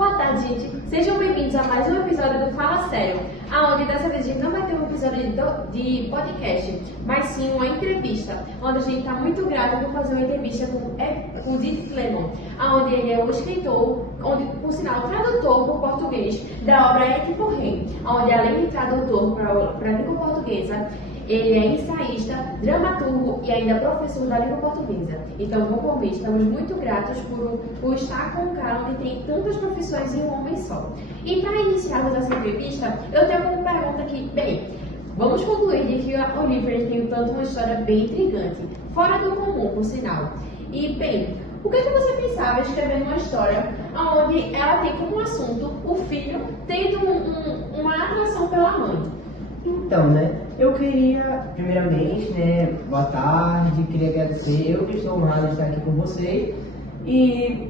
Boa tarde, gente. Sejam bem-vindos a mais um episódio do Fala Sério, onde dessa vez a gente não vai ter um episódio de podcast, mas sim uma entrevista, onde a gente está muito grato por fazer uma entrevista com o Dick Lemon, onde ele é o escritor, por sinal, tradutor por português da obra Édipo Rei, onde além de tradutor para a língua portuguesa, ele é ensaísta, dramaturgo e ainda professor da língua portuguesa. Então, como estamos muito gratos por estar com um cara onde tem tantas profissões em um homem só. E para iniciarmos essa entrevista, eu tenho uma pergunta aqui. Bem, vamos concluir de que o livro tem tanto uma história bem intrigante, fora do comum, por sinal. E, bem, o que você pensava escrevendo uma história onde ela tem como assunto o filho tendo uma atração pela mãe? Então, eu queria, primeiramente, boa tarde, queria agradecer, eu que estou honrado de estar aqui com vocês. E,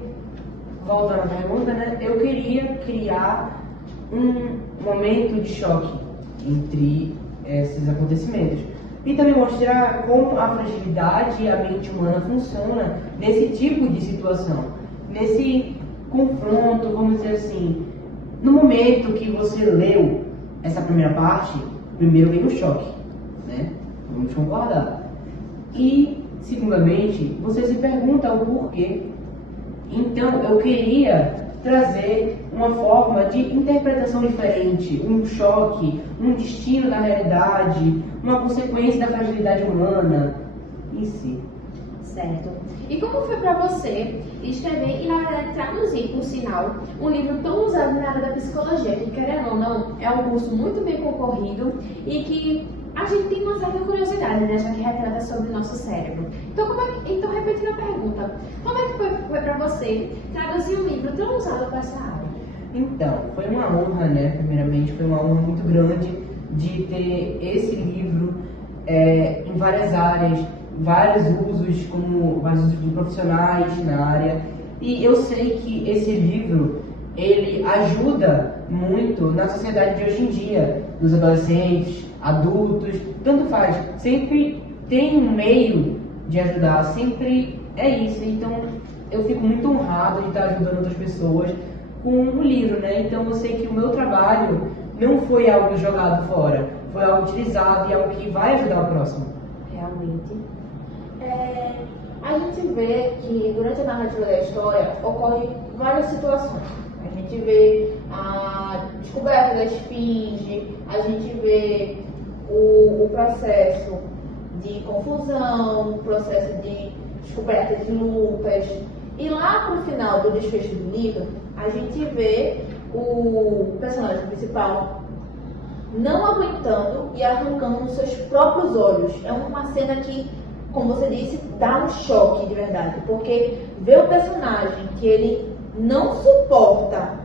voltando à pergunta, eu queria criar um momento de choque entre esses acontecimentos. E também mostrar como a fragilidade e a mente humana funciona nesse tipo de situação. Nesse confronto, vamos dizer assim, no momento que você leu essa primeira parte, primeiro vem o choque, Vamos concordar. E, segundamente, você se pergunta o porquê. Então, eu queria trazer uma forma de interpretação diferente, um choque, um destino da realidade, uma consequência da fragilidade humana em si. Certo. E como foi para você escrever e, na verdade, traduzir, por sinal, um livro tão usado na área da psicologia, que, querendo ou não, é um curso muito bem concorrido e que a gente tem uma certa curiosidade, já que retrata sobre o nosso cérebro. Então, repetindo a pergunta, como é que foi para você traduzir um livro tão usado para essa área? Então, foi uma honra, primeiramente, foi uma honra muito grande de ter esse livro em várias áreas, vários usos de profissionais na área. E eu sei que esse livro, ele ajuda muito na sociedade de hoje em dia, nos adolescentes, adultos, tanto faz. Sempre tem um meio de ajudar, sempre é isso. Então, eu fico muito honrado de estar ajudando outras pessoas com o livro, Então, eu sei que o meu trabalho não foi algo jogado fora, foi algo utilizado e algo que vai ajudar o próximo. Realmente. A gente vê que durante a narrativa da história ocorrem várias situações. A gente vê a descoberta da esfinge, a gente vê o processo de confusão, o processo de descoberta de lutas. E lá pro final do desfecho do livro, a gente vê o personagem principal não aguentando e arrancando os seus próprios olhos. É uma cena que, como você disse, dá um choque de verdade, porque ver o personagem que ele não suporta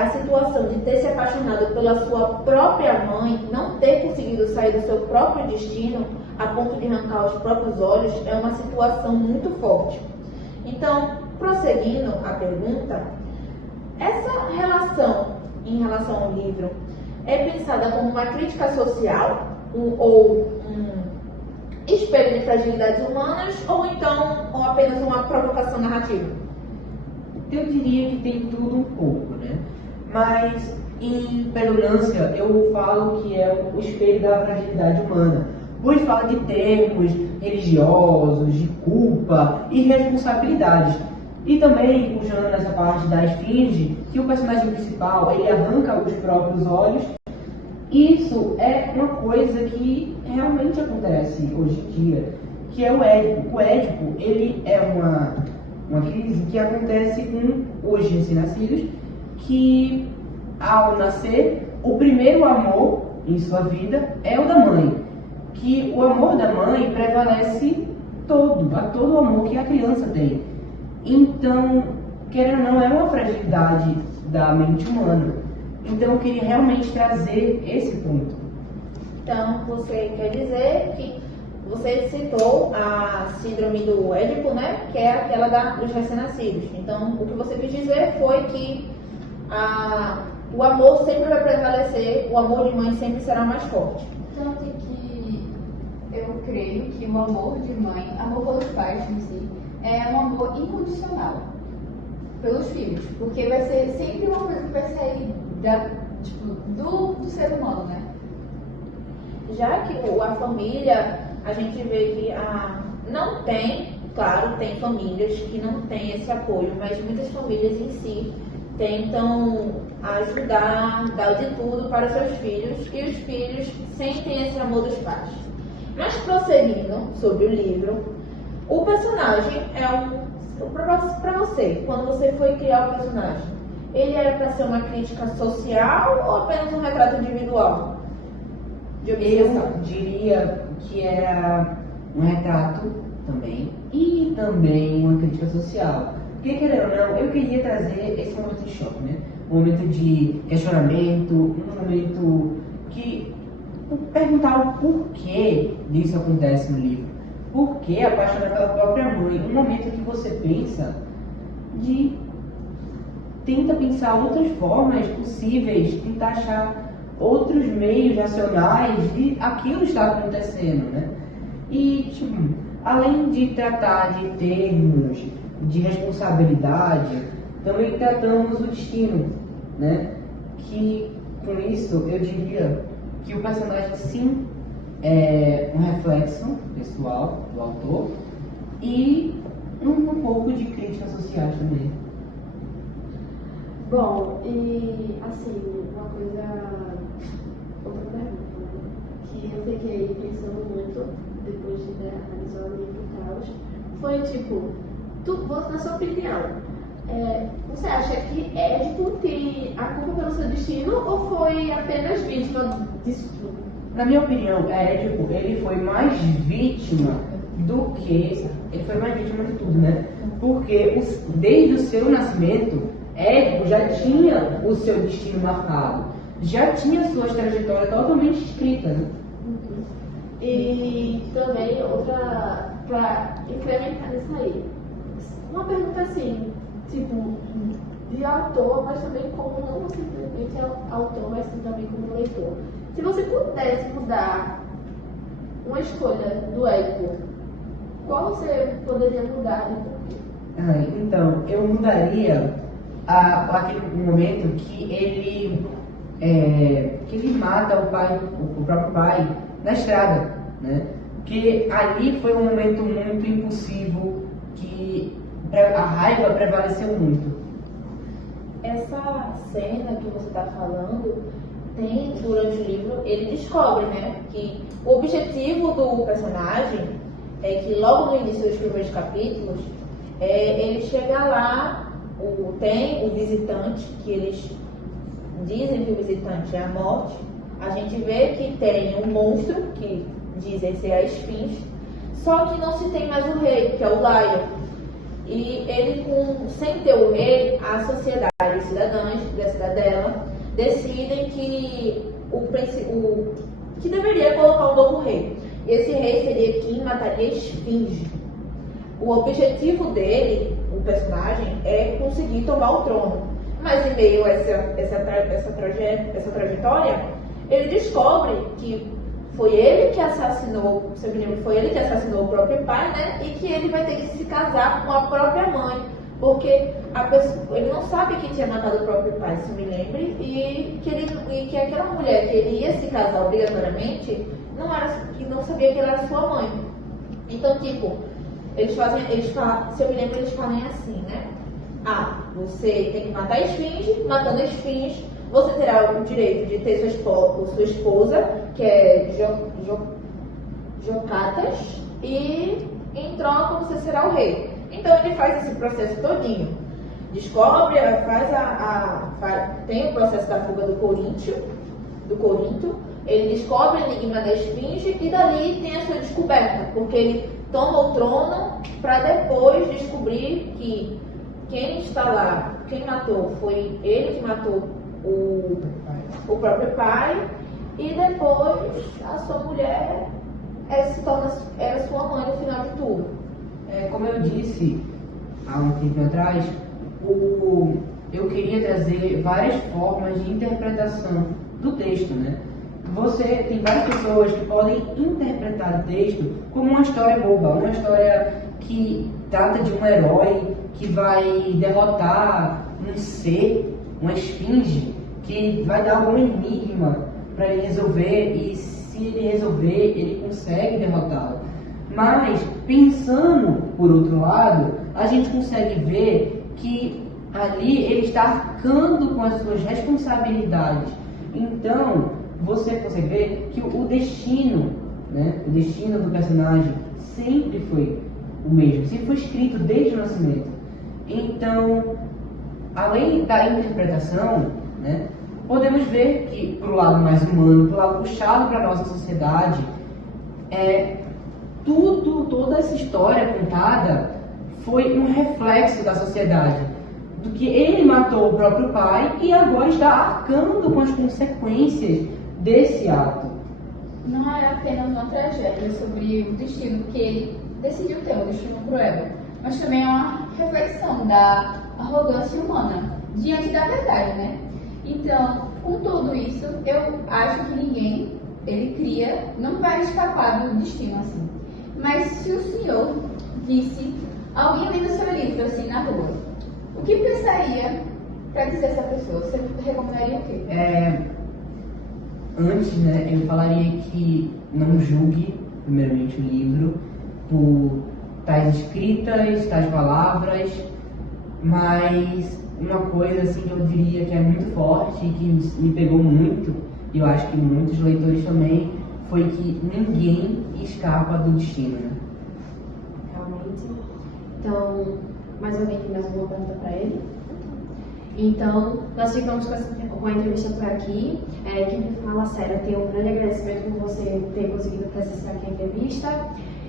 a situação de ter se apaixonado pela sua própria mãe, não ter conseguido sair do seu próprio destino a ponto de arrancar os próprios olhos, é uma situação muito forte. Então, prosseguindo a pergunta, essa relação em relação ao livro é pensada como uma crítica social ou um espelho de fragilidades humanas ou então apenas uma provocação narrativa? Eu diria que tem tudo um pouco, Mas, em Pedulância, eu falo que é o espelho da fragilidade humana. Pois fala de termos religiosos, de culpa e responsabilidades. E também, puxando nessa parte da esfinge, que o personagem principal, ele arranca os próprios olhos. Isso é uma coisa que realmente acontece hoje em dia, que é o Édipo. O Édipo, ele é uma crise que acontece com os recém-nascidos, que ao nascer, o primeiro amor em sua vida é o da mãe, que o amor da mãe prevalece a todo o amor que a criança tem. Então, querendo ou não, é uma fragilidade da mente humana. Então, eu queria realmente trazer esse ponto. Então, você quer dizer que você citou a síndrome do Édipo, que é aquela dos recém-nascidos. Então, o que você quis dizer foi que o amor sempre vai prevalecer, o amor de mãe sempre será mais forte. Tanto que eu creio que o amor de mãe, amor pelos pais em si, é um amor incondicional. pelos filhos. Porque vai ser sempre uma coisa que vai sair do ser humano, né? Já que a família, a gente vê que não tem, claro, tem famílias que não têm esse apoio, mas muitas famílias em si tentam ajudar, dar de tudo para seus filhos, e os filhos sentem esse amor dos pais. Mas prosseguindo sobre o livro, o personagem para você, quando você foi criar o personagem, ele era para ser uma crítica social ou apenas um retrato individual? Eu diria que era um retrato também e também uma crítica social. Porque, querendo ou não, eu queria trazer esse momento de choque, né? Um momento de questionamento, um momento que perguntar o porquê disso acontece no livro. Por que apaixonar pela própria mãe? Um momento que você tenta pensar outras formas possíveis, tentar achar outros meios racionais de aquilo estar acontecendo, né? E, além de tratar de termos de responsabilidade, também tratamos o destino, né? Que, com isso, eu diria que o personagem, sim, é um reflexo pessoal do autor e um pouco de críticas sociais também. Bom, e assim, outra pergunta, né? Que eu fiquei pensando muito depois de analisar o livro e tal, foi tipo, na sua opinião, você acha que Édipo tem a culpa pelo seu destino ou foi apenas vítima disso tudo? Na minha opinião, Édipo, ele foi mais vítima de tudo, né? Porque desde o seu nascimento, Édipo já tinha o seu destino marcado, já tinha suas trajetórias totalmente escritas, né? E também outra, para incrementar nisso aí, uma pergunta assim, tipo, de autor, mas também como não simplesmente autor, mas também como leitor. Se você pudesse mudar uma escolha do Édipo, qual você poderia mudar e por quê? Então, eu mudaria aquele momento que ele mata o próprio pai na estrada, né? Que ali foi um momento muito impulsivo, que a raiva prevaleceu muito. Essa cena que você está falando tem durante o livro, ele descobre, né, que o objetivo do personagem é que logo no início dos primeiros capítulos, ele chega lá, tem o visitante, que eles dizem que o visitante é a morte. A gente vê que tem um monstro, que dizem ser a Esfinge, só que não se tem mais o rei, que é o Laio. E ele, sem ter o rei, a sociedade, os cidadãos da cidadela, decidem que que deveria colocar um novo rei. Esse rei seria quem mataria a Esfinge. O objetivo dele, o personagem, é conseguir tomar o trono. Mas em meio a essa trajetória, ele descobre que foi ele que assassinou, se eu me lembro, foi ele que assassinou o próprio pai, né? E que ele vai ter que se casar com a própria mãe, porque ele não sabe quem tinha matado o próprio pai, se eu me lembro, e que aquela mulher que ele ia se casar obrigatoriamente não sabia que ela era sua mãe. Então, tipo, eles falam, se eu me lembro, eles falam assim, né? Você tem que matar a Esfinge, matando a Esfinge, você terá o direito de ter sua esposa, que é Jocatas, e em troca você será o rei. Então ele faz esse processo todinho. Descobre, tem o processo da fuga do Corinto, ele descobre o enigma da Esfinge e dali tem a sua descoberta, porque ele toma o trono para depois descobrir que quem está lá, quem matou, foi ele que matou o próprio pai, e depois a sua mulher se torna sua mãe no final de tudo. Como eu disse há um tempo atrás, eu queria trazer várias formas de interpretação do texto, né? Tem várias pessoas que podem interpretar o texto como uma história boba, uma história que trata de um herói que vai derrotar um ser, uma esfinge, que vai dar algum enigma para ele resolver, e se ele resolver, ele consegue derrotá-lo. Mas, pensando por outro lado, a gente consegue ver que ali ele está arcando com as suas responsabilidades. Então, você consegue ver que o destino, né, o destino do personagem sempre foi o mesmo, sempre foi escrito desde o nascimento. Então, além da interpretação, né, podemos ver que, pro lado mais humano, pro lado puxado para a nossa sociedade, toda essa história contada foi um reflexo da sociedade, do que ele matou o próprio pai e agora está arcando com as consequências desse ato. Não é apenas uma tragédia sobre o destino, porque ele decidiu ter um destino cruel, mas também é uma reflexão da arrogância humana diante da verdade, né? Então, com tudo isso, eu acho que ninguém, não vai escapar do destino assim. Mas se o senhor visse alguém lendo seu livro assim na rua, o que pensaria para dizer essa pessoa? Você recomendaria o quê? Antes, né, eu falaria que não julgue, primeiramente, o livro por tais escritas, tais palavras, mas uma coisa assim que eu diria que é muito forte e que me pegou muito, e eu acho que muitos leitores também, foi que ninguém escapa do destino, né? Realmente. Então, mais alguém tem mais alguma pergunta para ele? Então, nós ficamos com a entrevista por aqui. A equipe do Fala Sério tem um grande agradecimento por você ter conseguido presenciar aqui a entrevista.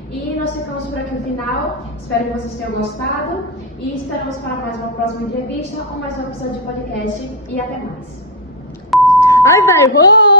E nós ficamos por aqui no final. Espero que vocês tenham gostado. E esperamos para mais uma próxima entrevista ou mais um episódio de podcast. E até mais. Ai, velho!